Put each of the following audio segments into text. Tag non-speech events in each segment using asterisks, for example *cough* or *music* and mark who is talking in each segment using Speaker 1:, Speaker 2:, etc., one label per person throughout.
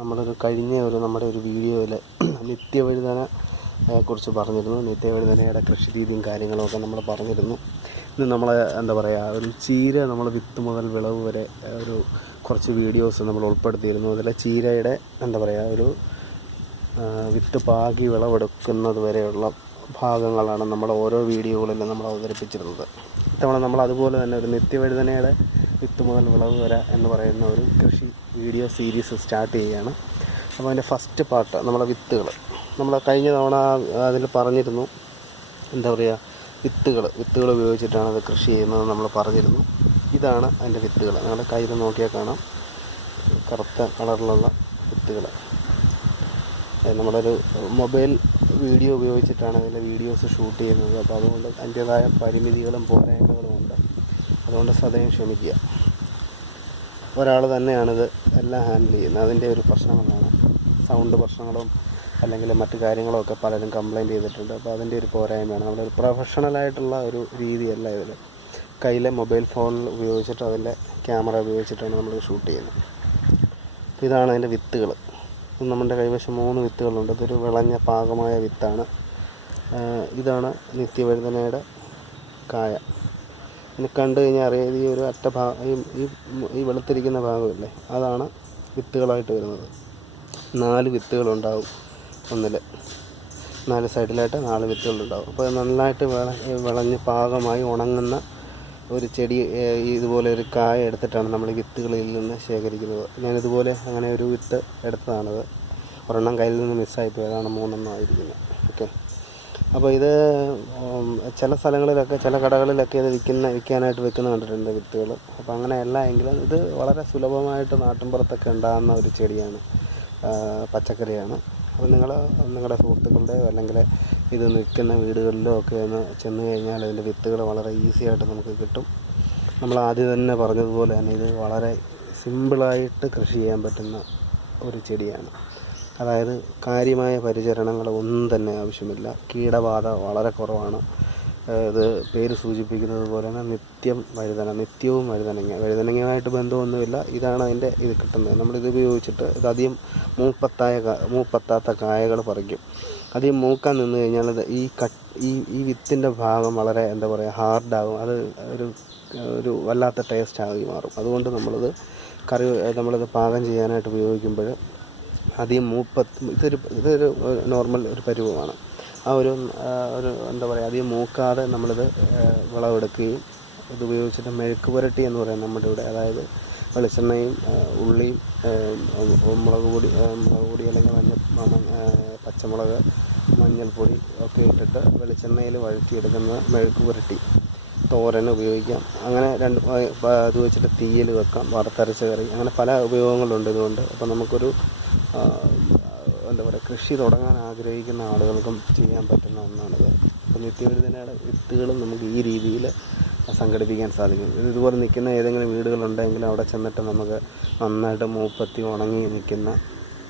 Speaker 1: നമ്മളൊരു കഴിഞ്ഞ ഒരു നമ്മുടെ ഒരു വീഡിയോയിൽ *clears throat* നിത്യവഴുതന കുറിച്ച് പറഞ്ഞിരുന്നു. നിത്യവഴുതനയുടെ കൃഷി രീതിയും കാര്യങ്ങളുമൊക്കെ നമ്മൾ പറഞ്ഞിരുന്നു. ഇന്ന് നമ്മൾ എന്താ പറയുക ഒരു ചീര നമ്മൾ വിത്ത് മുതൽ വിളവ് വരെ ഒരു കുറച്ച് വീഡിയോസ് നമ്മൾ ഉൾപ്പെടുത്തിയിരുന്നു. അതിലെ ചീരയുടെ എന്താ പറയുക ഒരു വിത്ത് പാകി വിളവെടുക്കുന്നത് വരെയുള്ള ഭാഗങ്ങളാണ് നമ്മൾ ഓരോ വീഡിയോകളിലും നമ്മൾ അവതരിപ്പിച്ചിരുന്നത്. ഇത്തവണ നമ്മൾ അതുപോലെ തന്നെ ഒരു നിത്യവഴുതനയുടെ വിത്ത് മുതൽ വിളവ് വരെ എന്ന് പറയുന്ന ഒരു കൃഷി വീഡിയോ സീരീസ് സ്റ്റാർട്ട് ചെയ്യുകയാണ് അപ്പോൾ അതിന്റെ ഫസ്റ്റ് പാർട്ട് നമ്മളെ വിത്തുകൾ. നമ്മൾ കഴിഞ്ഞ തവണ അതിൽ പറഞ്ഞിരുന്നു എന്താ പറയുക വിത്തുകൾ. വിത്തുകൾ ഉപയോഗിച്ചിട്ടാണ് അത് കൃഷി ചെയ്യുന്നത് നമ്മൾ പറഞ്ഞിരുന്നു. ഇതാണ് അതിന്റെ വിത്തുകൾ. നിങ്ങളുടെ കയ്യിൽ നോക്കിയാൽ കാണാം. കറുത്ത കളറിലുള്ള വിത്തുകൾ. നമ്മളൊരു മൊബൈൽ വീഡിയോ ഉപയോഗിച്ചിട്ടാണ് അതിന്റെ വീഡിയോസ് ഷൂട്ട് ചെയ്യുന്നത്. അപ്പോൾ അതുകൊണ്ട് അതിന്റേതായ പരിമിതികളും പോരായ്മകളും ഉണ്ട്. അതുകൊണ്ട് സദയം ക്ഷമിക്കുക. ഒരാൾ തന്നെയാണിത് എല്ലാം ഹാൻഡിൽ ചെയ്യുന്നത്. അതിന്റെ ഒരു പ്രശ്നങ്ങളാണ് സൗണ്ട് പ്രശ്നങ്ങളും അല്ലെങ്കിൽ മറ്റു കാര്യങ്ങളും ഒക്കെ പലരും കംപ്ലയിന്റ് ചെയ്തിട്ടുണ്ട്. അപ്പോൾ അതിന്റെ ഒരു പോരായ്മയാണ്. നമ്മളൊരു പ്രൊഫഷണലായിട്ടുള്ള ഒരു രീതിയല്ല ഇതിൽ കയ്യിലെ മൊബൈൽ ഫോണിൽ ഉപയോഗിച്ചിട്ട് അതിന്റെ ക്യാമറ ഉപയോഗിച്ചിട്ടാണ് നമ്മൾ ഷൂട്ട് ചെയ്യുന്നത്. അപ്പോൾ ഇതാണ് അതിന്റെ വിത്തുകൾ. നമ്മുടെ കൈവശം മൂന്ന് വിത്തുകളുണ്ട്. ഇതൊരു വിളഞ്ഞ പാകമായ വിത്താണ്. ഇതാണ് നിത്യവഴുതനയുടെ കായ. കണ്ടു കഴിഞ്ഞാൽ അറിയാം ഈ ഒരു അറ്റ ഭാഗം ഈ ഈ വെളുത്തിരിക്കുന്ന ഭാഗമില്ലേ അതാണ് വിത്തുകളായിട്ട് വരുന്നത്. നാല് വിത്തുകളുണ്ടാവും ഒന്നിൽ നാല് സൈഡിലായിട്ട് നാല് വിത്തുകളുണ്ടാവും. അപ്പോൾ നന്നായിട്ട് വിള വിളഞ്ഞ് പാകമായി ഉണങ്ങുന്ന ഒരു ചെടി ഇതുപോലെ ഒരു കായ എടുത്തിട്ടാണ് നമ്മൾ വിത്തുകളിൽ നിന്ന് ശേഖരിക്കുന്നത്. ഞാനിതുപോലെ അങ്ങനെ ഒരു വിത്ത് എടുത്തതാണത്. ഒരെണ്ണം കയ്യിൽ നിന്ന് മിസ്സായി പോയതാണ് മൂന്നെണ്ണം ആയിരിക്കുന്നത് ഓക്കെ. അപ്പോൾ ഇത് ചില സ്ഥലങ്ങളിലൊക്കെ ചില കടകളിലൊക്കെ ഇത് വിൽക്കുന്ന വിൽക്കാനായിട്ട് വെക്കുന്ന കണ്ടിട്ടുണ്ട് വിത്തുകൾ അപ്പോൾ അങ്ങനെ അങ്ങനെയല്ല എങ്കിലും ഇത് വളരെ സുലഭമായിട്ട് നാട്ടിൻപുറത്തൊക്കെ ഉണ്ടാകുന്ന ഒരു ചെടിയാണ് പച്ചക്കറിയാണ്. അപ്പോൾ നിങ്ങൾ നിങ്ങളുടെ സുഹൃത്തുക്കളുടെയോ അല്ലെങ്കിൽ ഇത് നിൽക്കുന്ന വീടുകളിലോ ഒക്കെ ഒന്ന് ചെന്ന് കഴിഞ്ഞാൽ അതിന്റെ വിത്തുകൾ വളരെ ഈസി ആയിട്ട് നമുക്ക് കിട്ടും. നമ്മൾ ആദ്യം തന്നെ പറഞ്ഞതുപോലെ തന്നെ ഇത് വളരെ സിമ്പിളായിട്ട് കൃഷി ചെയ്യാൻ പറ്റുന്ന ഒരു ചെടിയാണ്. അതായത് കാര്യമായ പരിചരണങ്ങൾ ഒന്നും തന്നെ ആവശ്യമില്ല. കീടബാധ വളരെ കുറവാണ്. ഇത് പേര് സൂചിപ്പിക്കുന്നത് പോലെ തന്നെ നിത്യം വഴുതന നിത്യവും വഴുതനങ്ങ വഴുതനങ്ങയുമായിട്ട് ബന്ധമൊന്നുമില്ല. ഇതാണ് അതിന്റെ ഇത് കിട്ടുന്നത്. നമ്മളിത് ഉപയോഗിച്ചിട്ട് ഇത് അധികം മൂപ്പത്തായ മൂപ്പത്താത്ത കായകൾ പറിക്കും. അധികം മൂക്കാൻ നിന്ന് കഴിഞ്ഞാൽ ഇത് ഈ കട്ട് ഈ ഈ വിത്തിന്റെ ഭാഗം വളരെ എന്താ പറയുക ഹാർഡാകും. അത് ഒരു ഒരു വല്ലാത്ത ടേസ്റ്റ് ആയി മാറും. അതുകൊണ്ട് നമ്മളിത് കറി നമ്മളിത് പാകം ചെയ്യാനായിട്ട് ഉപയോഗിക്കുമ്പോൾ അധികം മൂപ്പത്ത് ഇതൊരു ഇതൊരു നോർമൽ ഒരു പരുവമാണ്. ആ ഒരു ഒരു എന്താ പറയുക അധികം മൂക്കാതെ നമ്മളിത് വിളവെടുക്കുകയും ഇത് ഉപയോഗിച്ചിട്ട് മെഴുക്ക് പുരട്ടി എന്ന് പറയും നമ്മുടെ ഇവിടെ. അതായത് വെളിച്ചെണ്ണയും ഉള്ളിയും മുളക് പൊടി മുളക് പൊടി അല്ലെങ്കിൽ മഞ്ഞ പച്ചമുളക് മഞ്ഞൾപ്പൊടി ഒക്കെ ഇട്ടിട്ട് വെളിച്ചെണ്ണയിൽ വഴറ്റിയെടുക്കുന്ന മെഴുക്ക് പുരട്ടി. തോരൻ ഉപയോഗിക്കാം. അങ്ങനെ രണ്ട് പ- വെച്ചിട്ട് തീയിൽ വെക്കാം വറുത്തരച്ച കറി. അങ്ങനെ പല ഉപയോഗങ്ങളുണ്ട് ഇതുകൊണ്ട്. അപ്പോൾ നമുക്കൊരു എന്താ പറയുക കൃഷി തുടങ്ങാൻ ആഗ്രഹിക്കുന്ന ആളുകൾക്കും ചെയ്യാൻ പറ്റുന്ന ഒന്നാണിത്. അപ്പോൾ നിത്യവഴുതനയുടെ വിത്തുകളും നമുക്ക് ഈ രീതിയിൽ സംഘടിപ്പിക്കാൻ സാധിക്കും. ഇത് ഇതുപോലെ നിൽക്കുന്ന ഏതെങ്കിലും വീടുകളുണ്ടെങ്കിൽ അവിടെ ചെന്നിട്ട് നമുക്ക് നന്നായിട്ട് മൂപ്പത്തി ഉണങ്ങി നിൽക്കുന്ന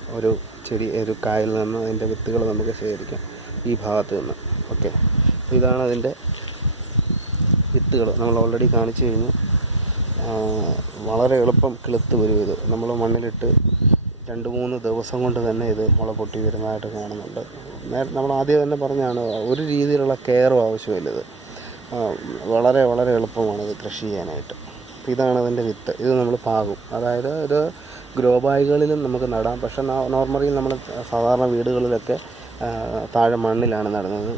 Speaker 1: ഒരു ചെടി ഒരു കായിൽ നിന്ന് അതിന്റെ വിത്തുകൾ നമുക്ക് ശേഖരിക്കാം ഈ ഭാഗത്ത് നിന്ന്. ഓക്കെ. ഇതാണ് അതിന്റെ വിത്തുകൾ നമ്മൾ ഓൾറെഡി കാണിച്ചു കഴിഞ്ഞു. വളരെ എളുപ്പം കിളുത്ത് വരും ഇത്. നമ്മൾ മണ്ണിലിട്ട് രണ്ട് മൂന്ന് ദിവസം കൊണ്ട് തന്നെ ഇത് മുള പൊട്ടി വരുന്നതായിട്ട് കാണുന്നുണ്ട്. നമ്മൾ ആദ്യം തന്നെ പറഞ്ഞാണ് ഒരു രീതിയിലുള്ള കെയറും ആവശ്യമില്ല ഇത്. വളരെ വളരെ എളുപ്പമാണ് ഇത് കൃഷി ചെയ്യാനായിട്ട്. അപ്പോൾ ഇതാണ് അതിന്റെ വിത്ത്. ഇത് നമ്മൾ പാകും. അതായത് ഇത് ഗ്രോ ബാഗുകളിലും നമുക്ക് നടാം. പക്ഷേ നോർമലി നമ്മൾ സാധാരണ വീടുകളിലൊക്കെ താഴെ മണ്ണിലാണ് നടുന്നത്.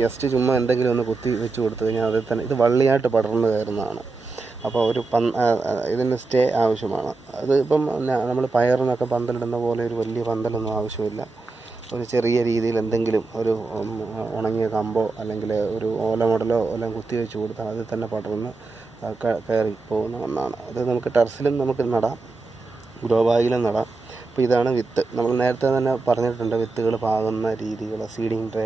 Speaker 1: ജസ്റ്റ് ചുമ്മാ എന്തെങ്കിലും ഒന്ന് കുത്തി വെച്ച് കൊടുത്തു കഴിഞ്ഞാൽ അതിൽ തന്നെ ഇത് വള്ളിയായിട്ട് പടർന്നു കയറുന്നതാണ്. അപ്പോൾ ഒരു പന് ഇതിന് സ്റ്റേ ആവശ്യമാണ്. അത് ഇപ്പം നമ്മൾ പയറിനൊക്കെ പന്തലിടുന്ന പോലെ ഒരു വലിയ പന്തലൊന്നും ആവശ്യമില്ല. ഒരു ചെറിയ രീതിയിൽ എന്തെങ്കിലും ഒരു ഉണങ്ങിയ കമ്പോ അല്ലെങ്കിൽ ഒരു ഓല മുടലോ എല്ലാം കുത്തി വെച്ച് കൊടുത്താൽ അതിൽ തന്നെ പടർന്ന് കയറി പോകുന്ന ഒന്നാണ്. അത് നമുക്ക് ടെറസിലും നമുക്ക് നടാം. ഗ്രോ ബാഗിലും നടാം. അപ്പോൾ ഇതാണ് വിത്ത്. നമ്മൾ നേരത്തെ തന്നെ പറഞ്ഞിട്ടുണ്ട് വിത്തുകൾ പാകുന്ന രീതികൾ സീഡിങ് ട്രേ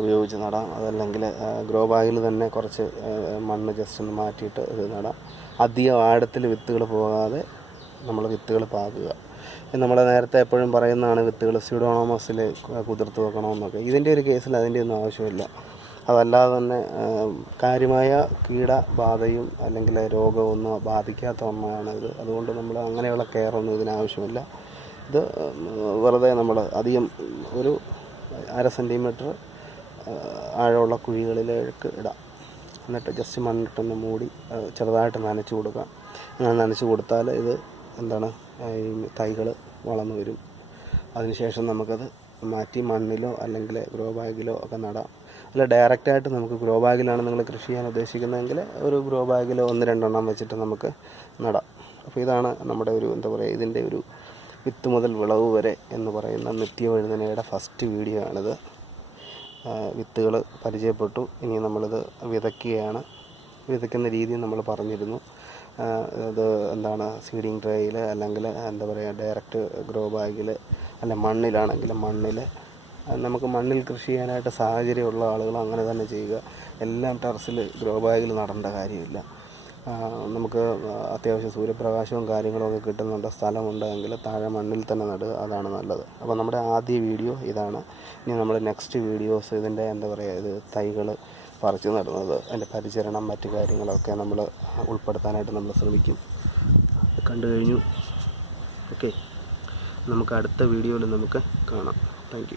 Speaker 1: ഉപയോഗിച്ച് നടാം. അതല്ലെങ്കിൽ ഗ്രോ ബാഗിൽ തന്നെ കുറച്ച് മണ്ണ് ജസ്റ്റ് ഒന്ന് മാറ്റിയിട്ട് ഇത് നടാം. അധികം ആഴത്തിൽ വിത്തുകൾ പോകാതെ നമ്മൾ വിത്തുകൾ പാകുക. നമ്മൾ നേരത്തെ എപ്പോഴും പറയുന്നതാണ് വിത്തുകൾ സ്യൂഡോണോമസിൽ കുതിർത്ത് വെക്കണമെന്നൊക്കെ. ഇതിന്റെ ഒരു കേസിൽ അതിന്റെ ഒന്നും ആവശ്യമില്ല. അതല്ലാതെ തന്നെ കാര്യമായ കീടബാധയും അല്ലെങ്കിൽ രോഗമൊന്നും ബാധിക്കാത്ത ഒന്നാണ് ഇത്. അതുകൊണ്ട് നമ്മൾ അങ്ങനെയുള്ള കെയറൊന്നും ഇതിനാവശ്യമില്ല ഇത് വെറുതെ നമ്മൾ അധികം ഒരു അര സെന്റിമീറ്റർ ആഴമുള്ള കുഴികളിലേക്ക് ഇടാം. എന്നിട്ട് ജസ്റ്റ് മണ്ണിട്ടൊന്ന് മൂടി ചെറുതായിട്ട് നനച്ച് കൊടുക്കാം അങ്ങനെ നനച്ച് കൊടുത്താൽ ഇത് എന്താണ് ഈ തൈകൾ വളർന്നു വരും. അതിനുശേഷം നമുക്കത് മാറ്റി മണ്ണിലോ അല്ലെങ്കിൽ ഗ്രോ ബാഗിലോ ഒക്കെ നടാം. അല്ല ഡയറക്റ്റായിട്ട് നമുക്ക് ഗ്രോ ബാഗിലാണ് നിങ്ങൾ കൃഷി ചെയ്യാൻ ഉദ്ദേശിക്കുന്നതെങ്കിൽ ഒരു ഗ്രോ ബാഗിൽ ഒന്ന് രണ്ടെണ്ണം വെച്ചിട്ട് നമുക്ക് നടാം. അപ്പോൾ ഇതാണ് നമ്മുടെ ഒരു എന്താ പറയുക ഇതിന്റെ ഒരു വിത്ത് മുതൽ വിളവ് വരെ എന്ന് പറയുന്ന നിത്യവഴുതനയുടെ ഫസ്റ്റ് വീഡിയോ ആണിത്. വിത്തുകൾ പരിചയപ്പെട്ടു. ഇനി നമ്മളിത് വിതയ്ക്കുകയാണ്. വിതയ്ക്കുന്ന രീതി നമ്മൾ പറഞ്ഞിരുന്നു. അത് എന്താണ് സീഡിങ് ട്രേയിൽ അല്ലെങ്കിൽ എന്താ പറയുക ഡയറക്റ്റ് ഗ്രോ ബാഗിൽ അല്ല മണ്ണിലാണെങ്കിൽ മണ്ണിൽ നമുക്ക് മണ്ണിൽ കൃഷി ചെയ്യാനായിട്ട് സാഹചര്യമുള്ള ആളുകൾ അങ്ങനെ തന്നെ ചെയ്യുക. എല്ലാം ടെറസിൽ ഗ്രോ ബാഗിൽ നടേണ്ട കാര്യമില്ല. നമുക്ക് അത്യാവശ്യം സൂര്യപ്രകാശവും കാര്യങ്ങളും ഒക്കെ കിട്ടുന്നുണ്ട്. സ്ഥലമുണ്ടെങ്കിൽ താഴെ മണ്ണിൽ തന്നെ നടുക അതാണ് നല്ലത്. അപ്പോൾ നമ്മുടെ ആദ്യ വീഡിയോ ഇതാണ്. ഇനി നമ്മൾ നെക്സ്റ്റ് വീഡിയോസ് ഇതിന്റെ എന്താ പറയുക ഇത് തൈകൾ പറിച്ചു നടുന്നത് അതിന്റെ പരിചരണം മറ്റു കാര്യങ്ങളൊക്കെ നമ്മൾ ഉൾപ്പെടുത്താനായിട്ട് നമ്മൾ ശ്രമിക്കും. കണ്ടു കഴിഞ്ഞു. ഓക്കെ. നമുക്ക് അടുത്ത വീഡിയോയിൽ നമുക്ക് കാണാം. താങ്ക്